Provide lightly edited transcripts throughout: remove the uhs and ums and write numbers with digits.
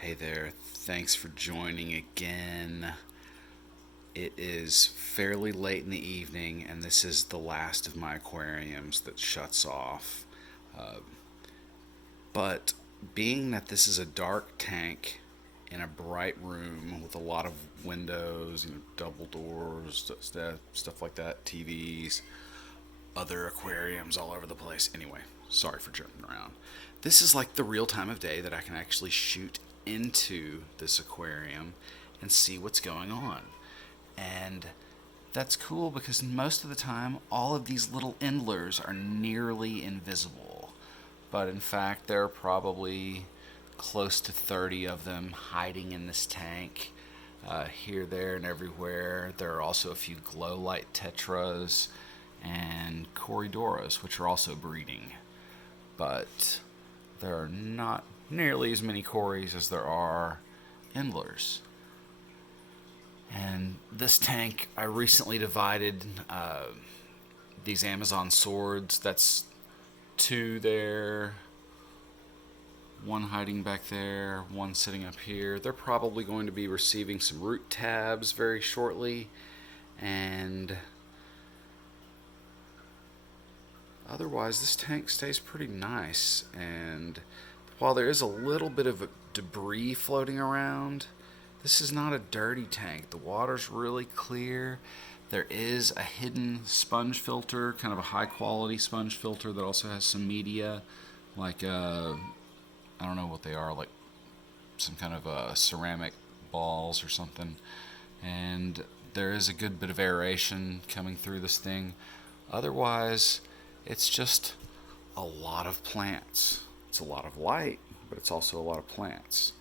Hey there, thanks for joining again. It is fairly late in the evening, and this is the last of my aquariums that shuts off. Uh, but being that this is a dark tank in a bright room with a lot of windows, double doors, stuff like that, TVs, other aquariums all over the place. Anyway, sorry for jumping around. This is like the real time of day that I can actually shoot into this aquarium and see what's going on. And that's cool because most of the time, all of these little endlers are nearly invisible. But in fact, there are probably close to 30 of them hiding in this tank, here, there, and everywhere. There are also a few glowlight tetras and Corydoras, which are also breeding. But there are not nearly as many Corys as there are Endlers. And this tank, I recently divided these Amazon swords. That's two there, one hiding back there, one sitting up here. They're probably going to be receiving some root tabs very shortly. And otherwise, this tank stays pretty nice. And while there is a little bit of debris floating around, this is not a dirty tank. The water's really clear. There is a hidden sponge filter, kind of a high quality sponge filter that also has some media, like I don't know what they are, like some kind of ceramic balls or something. And there is a good bit of aeration coming through this thing. Otherwise, it's just a lot of plants. It's a lot of light, but it's also a lot of plants.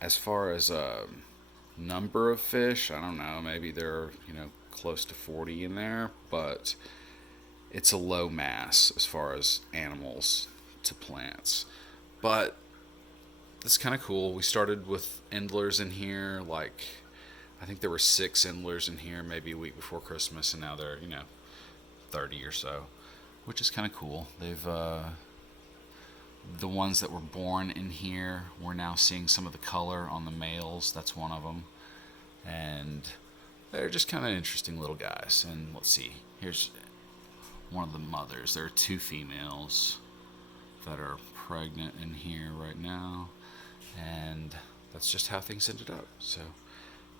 As far as number of fish, I don't know, maybe there are, close to 40 in there, but it's a low mass as far as animals to plants. But it's kind of cool. We started with endlers in here, like I think there were 6 endlers in here maybe a week before Christmas, and now there are, 30 or so, which is kind of cool. They've the ones that were born in here, we're now seeing some of the color on the males. That's one of them. And they're just kind of interesting little guys. And let's see, here's one of the mothers. There are 2 females that are pregnant in here right now. And that's just how things ended up. So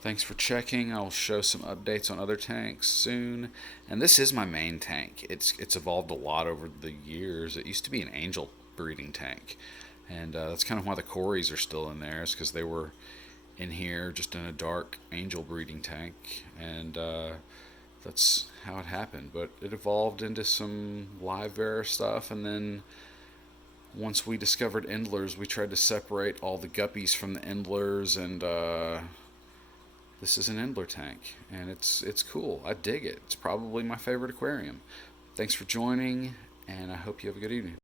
thanks for checking. I'll show some updates on other tanks soon. And this is my main tank. It's evolved a lot over the years. It used to be an angel breeding tank, and that's kind of why the Corys are still in there, is because they were in here just in a dark angel breeding tank, and that's how it happened. But it evolved into some live bearer stuff, and then once we discovered endlers, we tried to separate all the guppies from the endlers, and this is an endler tank, and it's cool. I dig it. It's probably my favorite aquarium. Thanks for joining, and I hope you have a good evening.